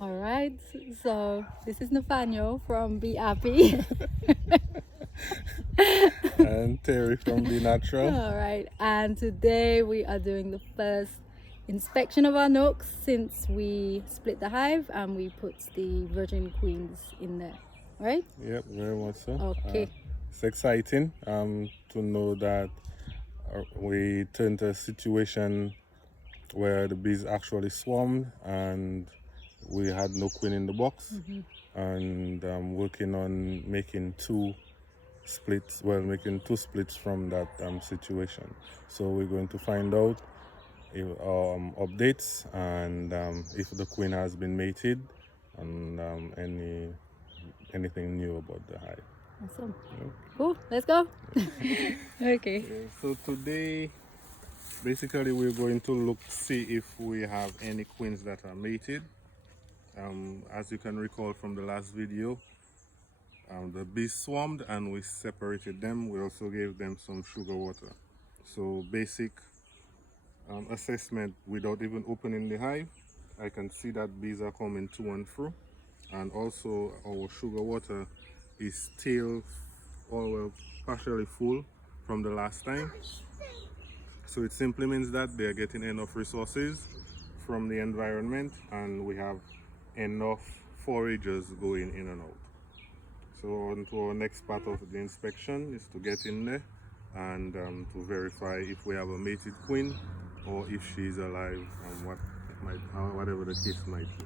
All right, so this is Nathaniel from Be Happy. And Terry from Be Natural. All right, and today we are doing the first inspection of our Nucs since we split the hive and we put the virgin queens in there, right? Yep, very much so. Okay. It's exciting to know that we turned to a situation where the bees actually swarmed and we had no queen in the box. And working on making two splits, making two splits from that situation. So we're going to find out if, updates and if the queen has been mated and anything new about the hive. Awesome. Yeah. Cool, let's go. Okay. Yeah, so today basically we're going to look see if we have any queens that are mated. As you can recall from the last video, the bees swarmed and we separated them. We also gave them some sugar water. So basic assessment without even opening the hive. I can see that bees are coming to and fro, and also our sugar water is still partially full from the last time. So it simply means that they're getting enough resources from the environment and we have enough foragers going in and out. So on to our next part of the inspection is to get in there and to verify if we have a mated queen or if she's alive and whatever the case might be.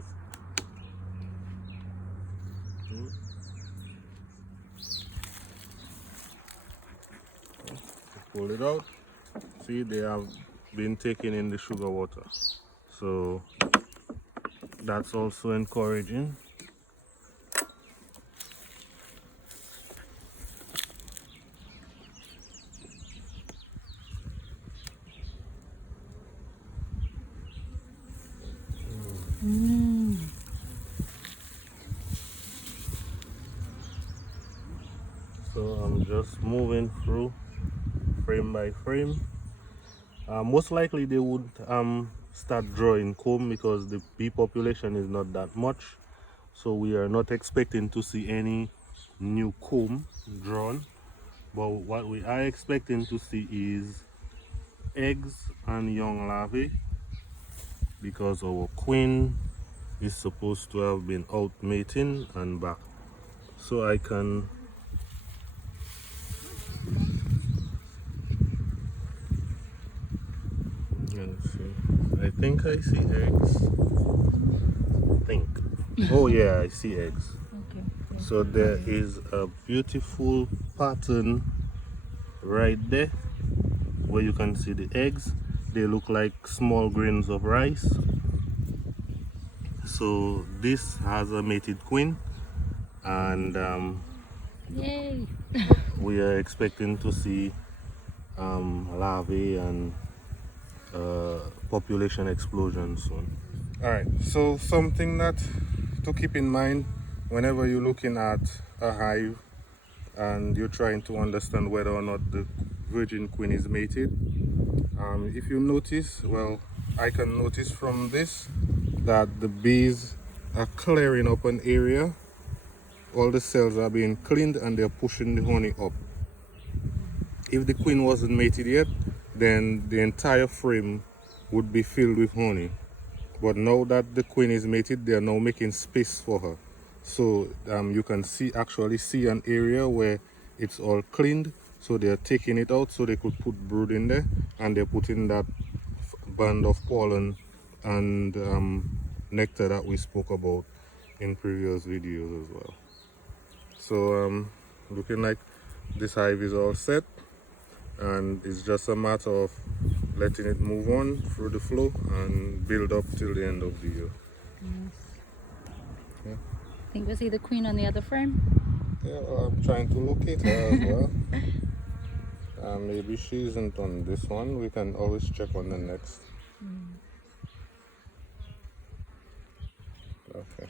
Pull it out. See, they have been taking in the sugar water, so that's also encouraging. So I'm just moving through frame by frame. Most likely they would start drawing comb because the bee population is not that much, so we are not expecting to see any new comb drawn, but what we are expecting to see is eggs and young larvae, because our queen is supposed to have been out mating and back. So I can let's see. I think I see eggs. Oh yeah, I see eggs. Okay. So there is a beautiful pattern right there where you can see the eggs. They look like small grains of rice. So this has a mated queen, and Yay. we are expecting to see larvae and population explosion soon. All right, so something that to keep in mind whenever you're looking at a hive and you're trying to understand whether or not the virgin queen is mated, if you notice, well, I can notice from this that the bees are clearing up an area. All the cells are being cleaned and they're pushing the honey up. If the queen wasn't mated yet, then the entire frame would be filled with honey. But now that the queen is mated, they are now making space for her. So you can actually see an area where it's all cleaned. So they're taking it out so they could put brood in there, and they're putting that band of pollen and nectar that we spoke about in previous videos as well. So looking like this hive is all set, and it's just a matter of letting it move on through the flow and build up till the end of the year. Yeah. Think we'll see the queen on the other frame? Yeah, well, I'm trying to locate her as well. Maybe she isn't on this one. We can always check on the next. Okay.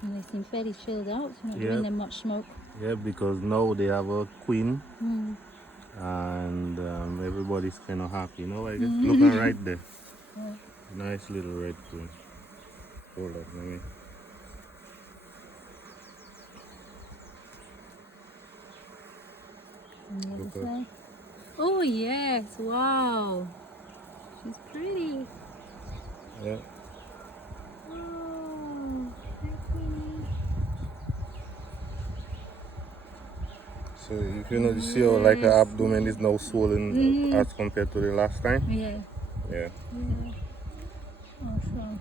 And they seem fairly chilled out, so not Yeah. giving them much smoke. Yeah, because now they have a queen and everybody's kind of happy, you know. I guess looking right there, nice little red queen. Hold up, let me. Look up. Oh yes, wow. She's pretty. Yeah. Oh, hi, Queenie. So if you know, you see how like her abdomen is now swollen as compared to the last time. Yeah. Yeah. Yeah. Awesome.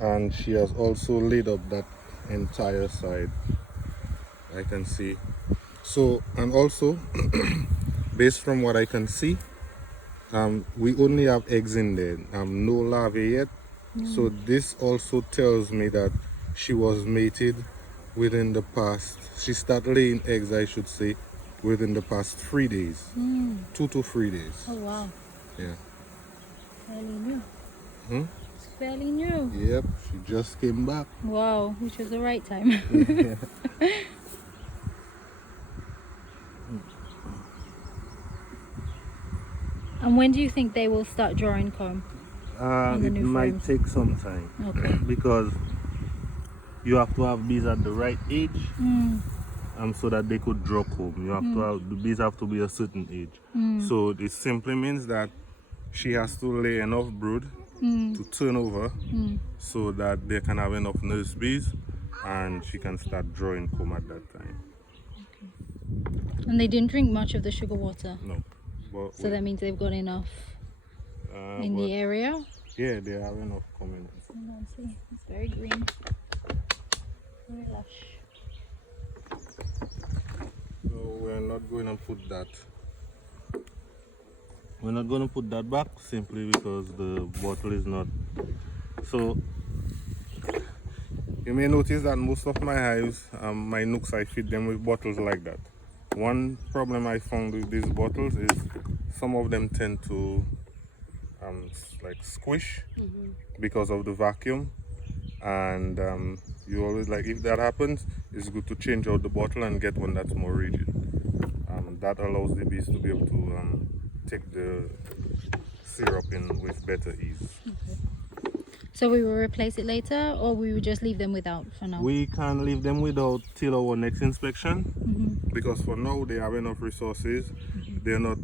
And she has also laid up that entire side. I can see. So and also, based from what I can see, we only have eggs in there. No larvae yet. So this also tells me that she was mated within the past. She started laying eggs, I should say, within the past 3 days, 2 to 3 days. Oh wow. Yeah. Fairly new. Hmm? It's fairly new. Yep. She just came back. Wow, which was the right time. And when do you think they will start drawing comb? On the It new might frames. take some time Okay. because you have to have bees at the right age, so that they could draw comb. You have to have the bees have to be a certain age. So this simply means that she has to lay enough brood to turn over, so that they can have enough nurse bees, and she can start drawing comb at that time. And they didn't drink much of the sugar water. No, but So that means they've got enough in but the area. yeah, they have enough coming. See, it's very green. Very lush. So we're not going to put that. We're not going to put that back simply because the bottle is not. So you may notice that most of my hives, my nooks, I feed them with bottles like that. One problem I found with these bottles is some of them tend to like squish because of the vacuum, and you always like, if that happens, it's good to change out the bottle and get one that's more rigid. That allows the bees to be able to take the syrup in with better ease. So we will replace it later, or we will just leave them without for now? We can leave them without till our next inspection, because for now they have enough resources. They're not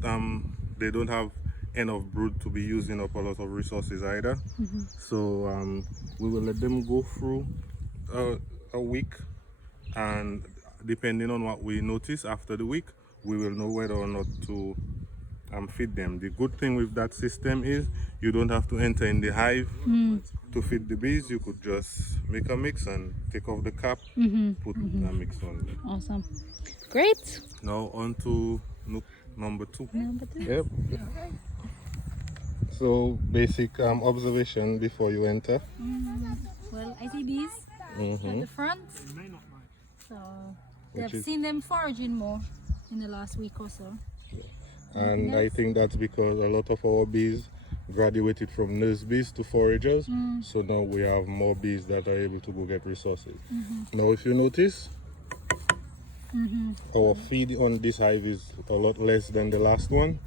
they don't have enough brood to be using up a lot of resources either. So we will let them go through a week, and depending on what we notice after the week, we will know whether or not to feed them. The good thing with that system is you don't have to enter in the hive to feed the bees. You could just make a mix and take off the cap, put a mix on there. Awesome. Great. Now on to nook number 2. Number 2. Yep. So basic observation before you enter. Well, I see bees at the front. So they've seen them foraging more in the last week or so. And I think that's because a lot of our bees graduated from nurse bees to foragers. So now we have more bees that are able to go get resources. Now if you notice, our feed on this hive is a lot less than the last one.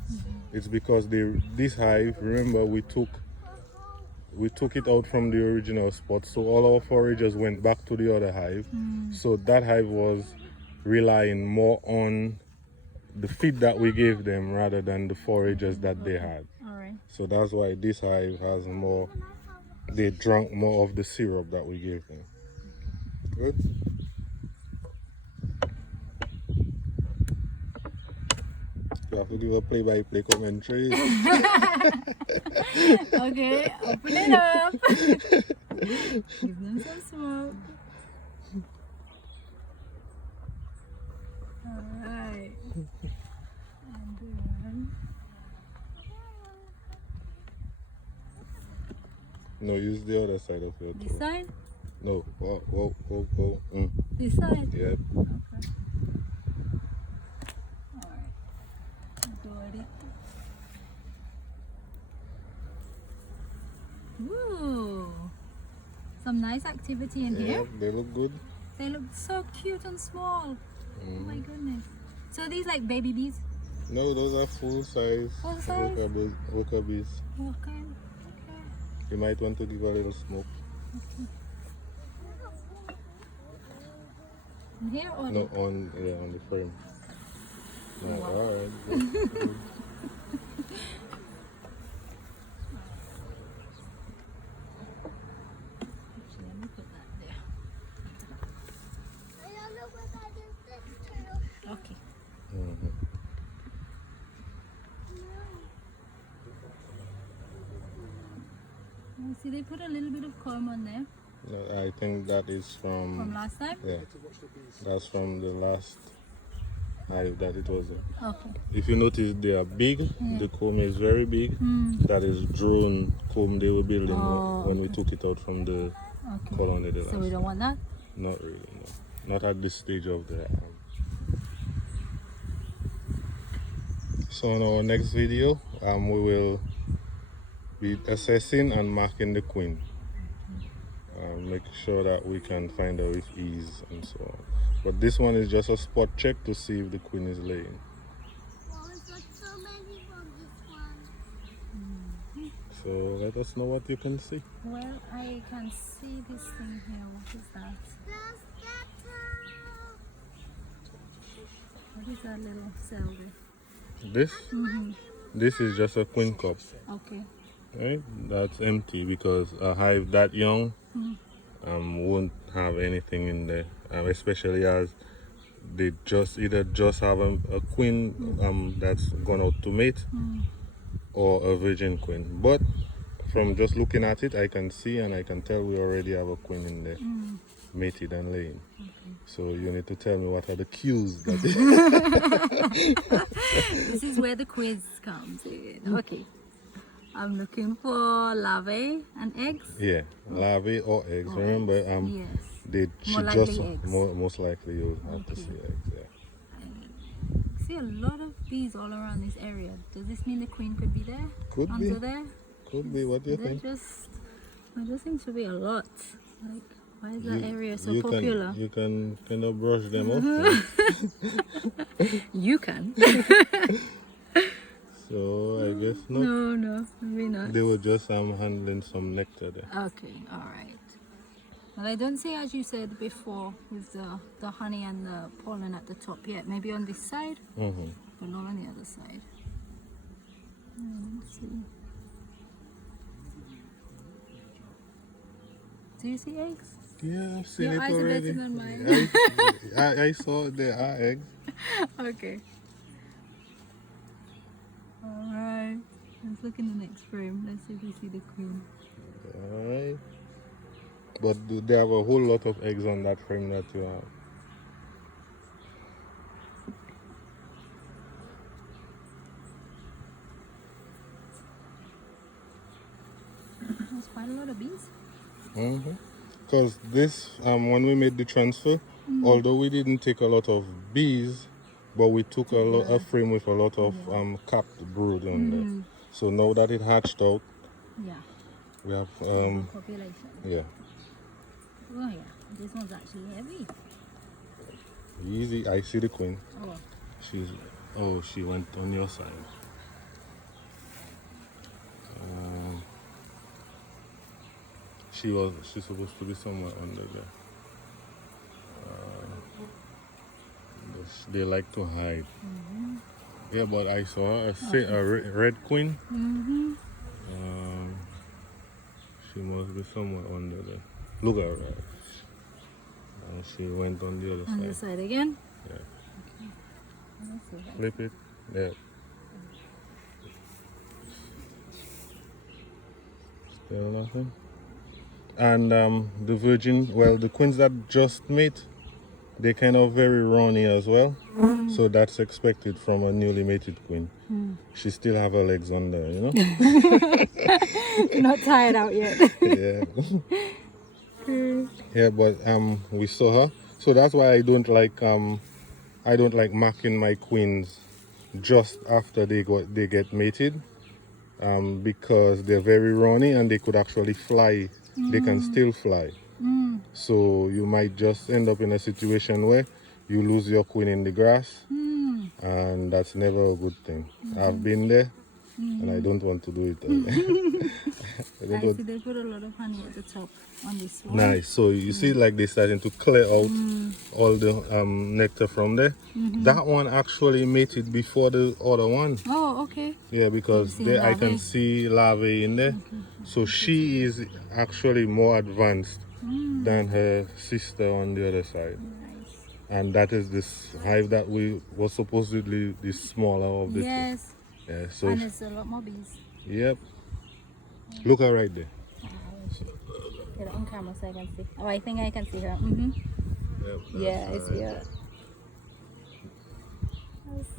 It's because this hive, remember, we took it out from the original spot, so all our foragers went back to the other hive. So that hive was relying more on the feed that we gave them rather than the foragers that they had. Alright. So that's why this hive has more, they drank more of the syrup that we gave them. Good? You have to give a play-by-play commentary. Okay, open it up. Give them some smoke. Alright. And then... No, use the other side of your This throat. side? No, whoa. This side? Yep. Okay. Alright. Got it. Ooh. Some nice activity in here. They look good. They look so cute and small. Oh my goodness. So these like baby bees? No, those are full size. Full size? Worker bees. Okay. You might want to give a little smoke. In here or No, on the frame. No, wow. alright. Good. Actually, let me put that there. I don't know what I did this to. Okay. Mhm. Oh, see, they put a little bit of comb on there No, I think that is from from, last time. yeah, that's from the last hive that it was in. Okay. If you notice, they are big. Yeah. The comb is very big. That is drone comb they were building Oh, when we took it out from the Okay. colony the last So we don't want that? Not really, no. Not at this stage of the So in our next video, we will be assessing and marking the queen. Make sure that we can find her with ease and so on. But this one is just a spot check to see if the queen is laying. Well, I got so many from this one. So let us know what you can see. Well, I can see this thing here. What is that? That's that. What is that little cell there? This? This is just a queen cup. Okay. Right? That's empty because a hive that young won't have anything in there, especially as they either just have a queen that's gone out to mate or a virgin queen. But from just looking at it, I can see and I can tell we already have a queen in there, mated and laying. So you need to tell me what are the cues that This is where the quiz comes in. Okay. I'm looking for larvae and eggs. Yeah, larvae or eggs. Remember, Yes. she More likely just eggs. most likely you'll have to Okay. see eggs. Yeah. I see a lot of bees all around this area. Does this mean the queen could be there? Could Under be. there? Could be. What do you There think? just seems to be a lot. Like, why is that area so you popular? You can kind of brush them off. You can. So I guess not. No, maybe not. They were just handling some nectar there. Okay, all right. Well, I don't see, as you said before, with the honey and the pollen at the top yet. Maybe on this side, Mm-hmm. but not on the other side. Let's see. Do you see eggs? Yeah, I've seen Your it eyes are already. better than mine. I saw there are eggs. Okay. Alright. Let's look in the next frame. Let's see if we see the queen. Alright. But they have a whole lot of eggs on that frame that you have. There's quite a lot of bees. Because this, when we made the transfer, although we didn't take a lot of bees, but we took a frame with a lot of capped brood on there. So now that it hatched out, Yeah. we have, Population. yeah, Oh yeah. This one's actually heavy. easy. I see the queen. Oh. She went on your side. She's supposed to be somewhere under there. They like to hide. Yeah, but I saw a red queen. She must be somewhere under there. Look at her. And she went on the other On side. this side again? Yeah. Let's see that. Flip it. There. Still nothing. And the virgin, well, the queens that just mate, they're kind of very runny as well. So that's expected from a newly mated queen. She still have her legs on there, you know? Not tired out yet. Yeah. Yeah, but we saw her. So that's why I don't like marking my queens just after they get mated. Because they're very runny and they could actually fly. They can still fly. So you might just end up in a situation where you lose your queen in the grass and that's never a good thing. I've been there, and I don't want to do it again. I don't I want- see they put a lot of honey at the top on this one. Nice. So you see, like they're starting to clear out all the nectar from there. That one actually mated before the other one. Oh, okay. Yeah, because see there I can larvae. see larvae in there. So she is actually more advanced than her sister on the other side. Nice. And that is this hive that we was supposedly the smaller of the Yes. two. Yeah. So And it's a lot more bees. yep. Look her right there. Get it on camera so I can see. Oh, I think I can see her. Yep, Yeah, I that's see her her.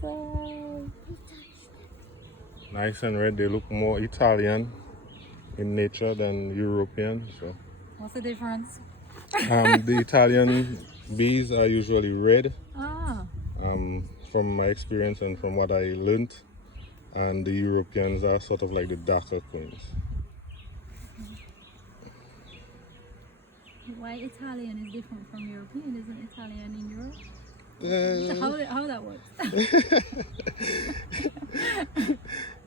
Awesome. nice and red. They look more Italian in nature than European. So What's the difference? the Italian bees are usually red, Ah, from my experience and from what I learned, and the Europeans are sort of like the darker queens. why Italian is different from European? Isn't Italian in Europe? How that works?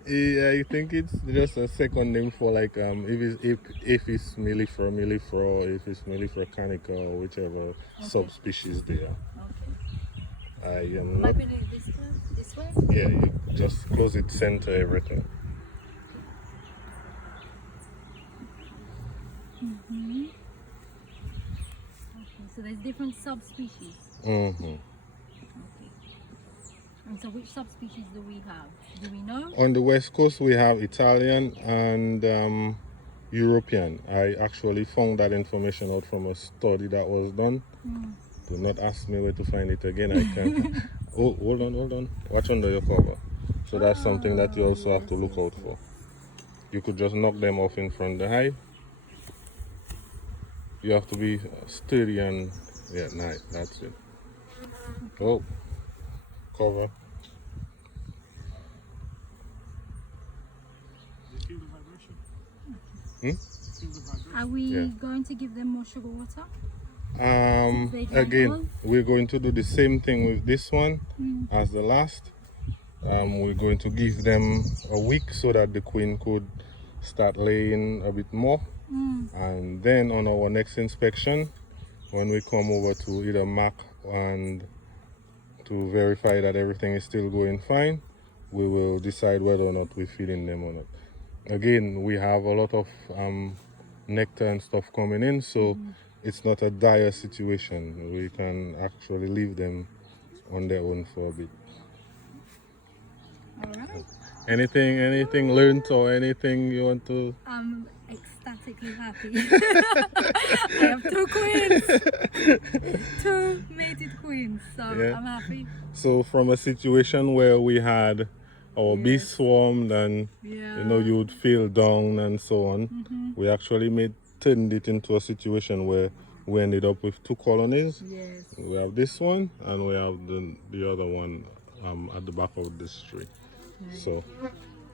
Yeah, I think it's just a second name for like if it's mellifera, if it's mellifera canica, or whichever subspecies they are. Okay. I am Might not. we do it this way? Yeah, you just close it, center everything. Okay, so there's different subspecies. Mm-hmm. Okay. And so which subspecies do we have? Do we know? On the west coast, we have Italian and European. I actually found that information out from a study that was done. Do not ask me where to find it again. I can. Oh, hold on. Watch under your cover. So that's something that you also have to look out for. You could just knock them off in front of the hive. You have to be sturdy and yeah, nice. That's it. Oh, cover. Are we Yeah. going to give them more sugar water? They drank all? Again, we're going to do the same thing with this one as the last. We're going to give them a week so that the queen could start laying a bit more. And then on our next inspection, when we come over to either MAC and to verify that everything is still going fine, we will decide whether or not we're feeding them or not. Again, we have a lot of nectar and stuff coming in, so it's not a dire situation. We can actually leave them on their own for a bit. All right. Anything learned or anything you want to? I'm ecstatically happy. I have two queens, two mated queens, so Yeah. I'm happy. So from a situation where we had our bees swarmed and Yeah. you would feel down and so on, we actually turned it into a situation where we ended up with two colonies. Yes. We have this one and we have the other one at the back of this tree. So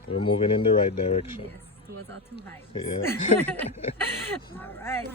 we're moving in the right direction. Yes, towards our two hives. Yeah. All right.